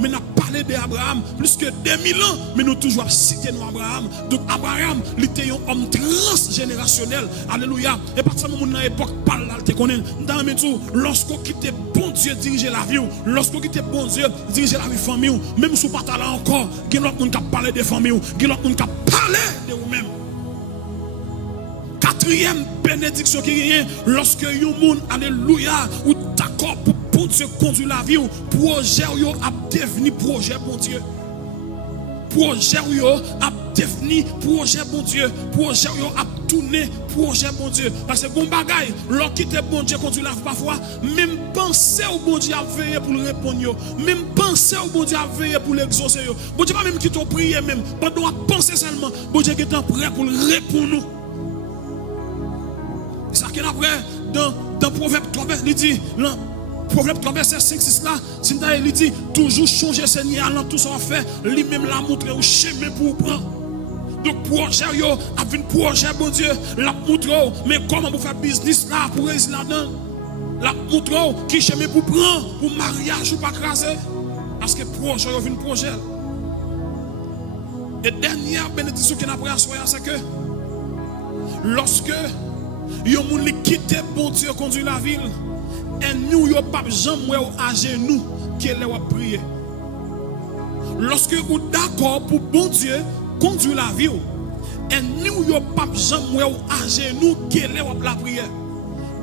mais nous parlé d'Abraham plus que 2000 ans, mais nous toujours cité nous Abraham. Donc Abraham, il était un homme transgénérationnel. Alléluia. Et parce que mon époque parle là, te connaît. Dans le tout, lorsqu'on quitte bon Dieu diriger la vie, lorsqu'on quitte bon Dieu diriger la vie famille, même si vous pas là encore, il y a d'autres gens qui parlent de famille, il y a d'autres gens qui parlent de vous-même. Quatrième bénédiction qui est lorsque un monde, alléluia, ou d'accord pour bon Dieu conduire la vie, projet a devenu projet bon Dieu. Projet a devenu projet bon Dieu. Projet a tourné projet bon Dieu. Parce que bon bagaille, lorsqu'il était bon Dieu conduire la vie parfois, même penser au bon Dieu à veiller pour le répondre, même penser au bon Dieu à veiller pour l'exaucer. Bon Dieu pas même qui t'a prié même, pendant à penser seulement, bon Dieu qui est prêt pour le répondre nous. C'est ça qu'il y a après dans Proverbe 3, il dit, Proverbe 3, verset 5-6 là, il dit, toujours changer Seigneur dans tout ce qu'on fait, lui-même la montre au chemin pour prendre. Donc projet yo, avec un projet bon Dieu, la montre, mais comment vous faire business là, pour réussir là-dedans? La montre qui chemin pour prendre, pour mariage ou pas craser. Parce que projet yo, un projet. Et dernière bénédiction qu'il a pris à soi, c'est que lorsque yon moun li quitte bon Dieu conduit la ville, et nous yon pas jamais à genoux qu'elle a prié. Lorsque vous d'accord pour bon Dieu conduire la ville, et nous yon pas jamais à genoux qu'elle a la prière.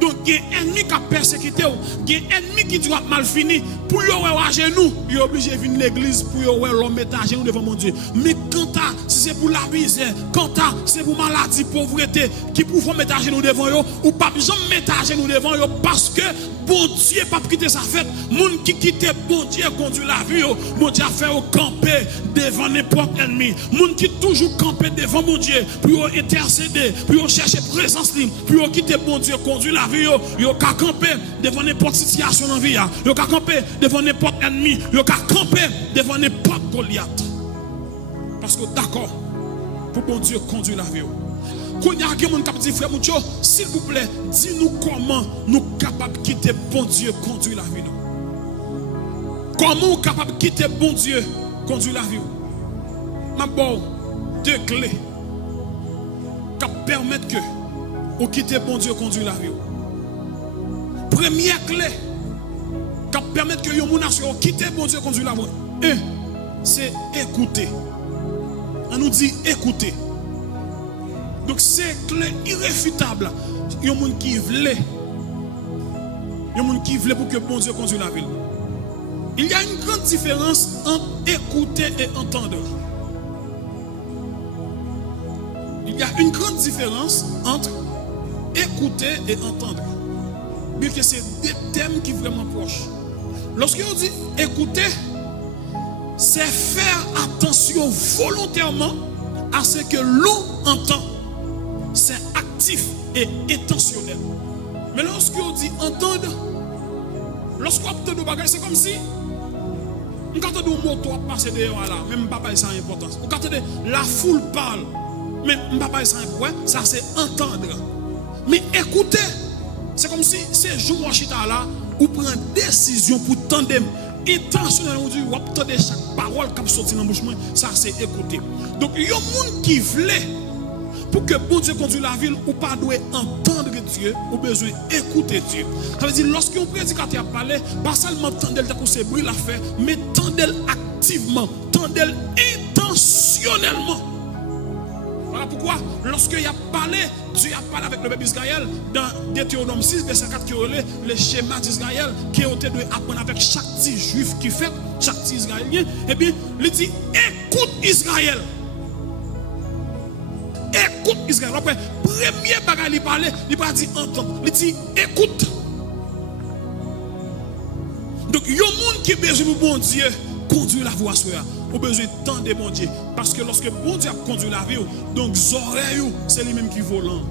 Donc il y a un ennemi qui a persécuté, il y a un ennemi qui doit mal finir. Pour yon à genoux, il est obligé de venir à l'église pour yon l'homme mettre à genoux devant mon Dieu. Mais quand si c'est pour la misère, quand c'est pour maladie, pauvreté, qui pouvons mettre à genoux devant yon, ou pas besoin de mettre à genoux devant yon, parce que bon Dieu pas quitter sa fête. Moun qui quitte bon Dieu conduit la vie, bon Dieu a fait au camper devant n'importe ennemi. Moun qui toujours camper devant mon Dieu, pour intercéder, pour chercher présence, pour quitter bon Dieu conduit la vie. Yo ka camper devant n'importe situation dans la vie. Yo ka camper devant n'importe ennemi. Yo ka camper devant n'importe Goliath. Parce que d'accord, pour bon Dieu conduire la vie. Quand il y a quelqu'un qui dit, frère Moucho, s'il vous plaît, dis-nous comment nous sommes capables de quitter bon Dieu conduire la vie. Comment nous sommes capables de quitter bon Dieu conduire la vie. Ma bonne, deux clés qui permettent que vous quittez bon Dieu conduire la vie. Première clé qui permet que les gens quittent bon Dieu conduire la voie. Un, c'est écouter. On nous dit écouter. Donc c'est clé irréfutable. Il y a des gens qui veulent. Il y a des gens qui veulent pour que bon Dieu conduise la ville. Il y a une grande différence entre écouter et entendre. Il y a une grande différence entre écouter et entendre. Mais que c'est des thèmes qui sont vraiment proches. Lorsqu'on dit écouter, c'est faire attention volontairement à ce que l'on entend. C'est actif et intentionnel. Mais lorsqu'on dit entendre, lorsqu'on entend des bagages, c'est comme si on entend des mots passer dehors là, même papa ça a importance. On entend la foule parle, mais papa ça a importance. Ça c'est entendre. Mais écouter, c'est comme si c'est jour chita là, ou prend décision pour tandem intentionnellement dire ou attendre chaque parole qui sorti dans bouche moi, ça c'est écouter. Donc il y a monde qui voulait pour que bon Dieu conduise la ville ou pas doit entendre Dieu ou besoin écouter Dieu. Ça veut dire lorsqu'un prédicateur parle, pas seulement tendel comme c'est bruit l'a fait, mais tendel activement, tendel intentionnellement. Voilà pourquoi, lorsqu'il a parlé, Dieu a parlé avec le peuple Israël dans Deutéronome 6, verset 4, qui est le schéma d'Israël, qui est doit apprendre avec chaque petit juif qui fait, chaque petit Israélien. Et bien, il dit écoute Israël. Écoute Israël. Après, premier bagage, il parle, il pas dit entendre, il dit écoute. Donc, il y a un monde qui a besoin de bon Dieu conduire la voie sur ou besoin de temps de bon Dieu. Parce que lorsque bon Dieu a conduit la vie, donc les oreilles, c'est lui-même qui volant.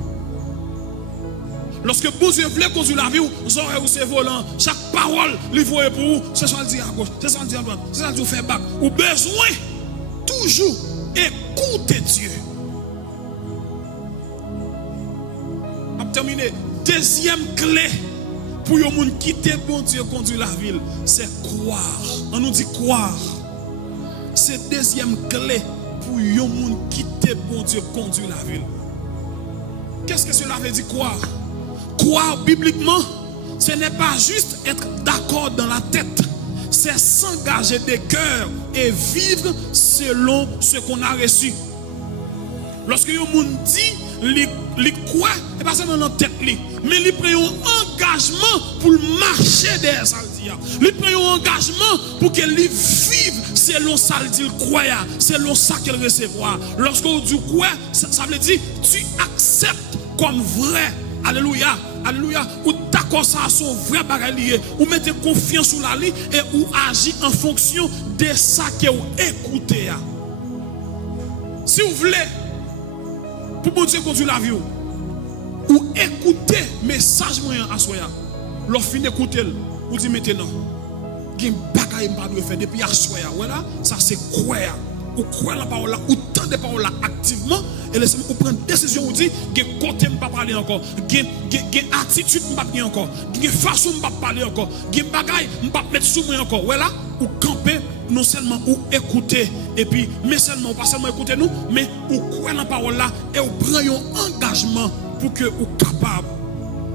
Lorsque bon Dieu voulait conduire la vie, les oreilles, c'est volant. Chaque parole, il voit pour vous, c'est ça le dire à gauche, c'est ça le dire à droite, c'est ça le dire faire bac. Ou besoin, toujours, écouter Dieu. On va terminer. Deuxième clé pour yon moun quitter bon Dieu conduire la ville, c'est croire. On nous dit croire. C'est deuxième clé pour yon moun quitter bon Dieu conduire la ville. Qu'est-ce que cela veut dire croire? Croire bibliquement, ce n'est pas juste être d'accord dans la tête. C'est s'engager de cœur et vivre selon ce qu'on a reçu. Lorsque yon moun dit, li croit, et pas seulement dans la tête, mais il prend un engagement pour marcher derrière ça. Il prend un engagement pour qu'il vive selon ça qu'il croit, selon ça qu'il recevra. Lorsque on dit quoi, ça veut dire tu acceptes comme vrai. Alléluia. Alléluia. Ou d'accord ça à son vrai bagage, ou mettez confiance sur la ligne et ou agit en fonction de ça que vous écoutez. Si vous voulez, pour bon Dieu conduire la vie, ou écoutez message moyen à soya. L'offre fin d'écouter, ou dit maintenant, il y a un bagage que je faire depuis à soya. Voilà, ça c'est croire. Ou croire la parole là, ou tant de paroles là activement, et laissez-moi prendre décision, ou dit, il y a côté je ne pas parler encore, il y a attitude je ne pas parler encore, il y a façon je ne pas parler encore, il y a bagage je ne pas mettre sous moi encore. Voilà, ou camper, non seulement ou écouter, et puis, mais seulement, pas seulement écouter nous, mais ou croire la parole là, et ou prendre un engagement pour que vous capable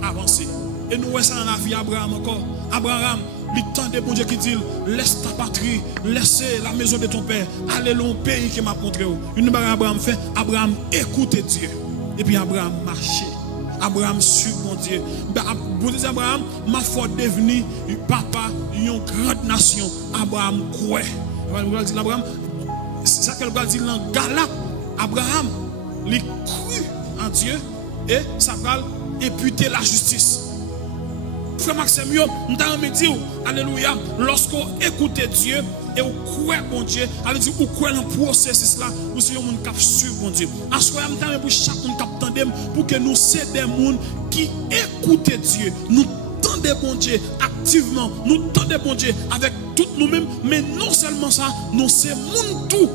d'avancer. Et nous voyons ça dans la vie d'Abraham encore. Abraham, le temps de bon Dieu qui dit, laisse ta patrie, laisse la maison de ton père, allez dans le pays qui m'a montré. Une chose Abraham fait, Abraham écoute Dieu. Et puis Abraham marche. Abraham suit mon Dieu. Pour dire Abraham, ma foi devenue papa d'une grande nation. Abraham croit. Abraham, c'est ça qu'elle va dire dans Galate. Abraham, il crut en Dieu et ça va imputer la justice. Frère Maxime, nous avons dit, alléluia, lorsqu'on écoute Dieu et on croit bon Dieu, allez dire, on croit dans le processus là, nous sommes des gens qui suivent bon Dieu. En soi, nous avons pour chaque monde qui attendent pour que nous soyons des gens qui écoutent Dieu. Nous tendez bon Dieu activement, nous tendez bon Dieu avec tout nous-mêmes, mais non seulement ça, nous sommes tout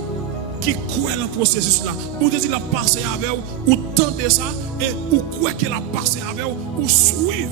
qui croit dans le processus là. Pour Dieu il a passé avec vous, ou tendez ça, et ou croit qu'il a passé avec vous, ou suivre.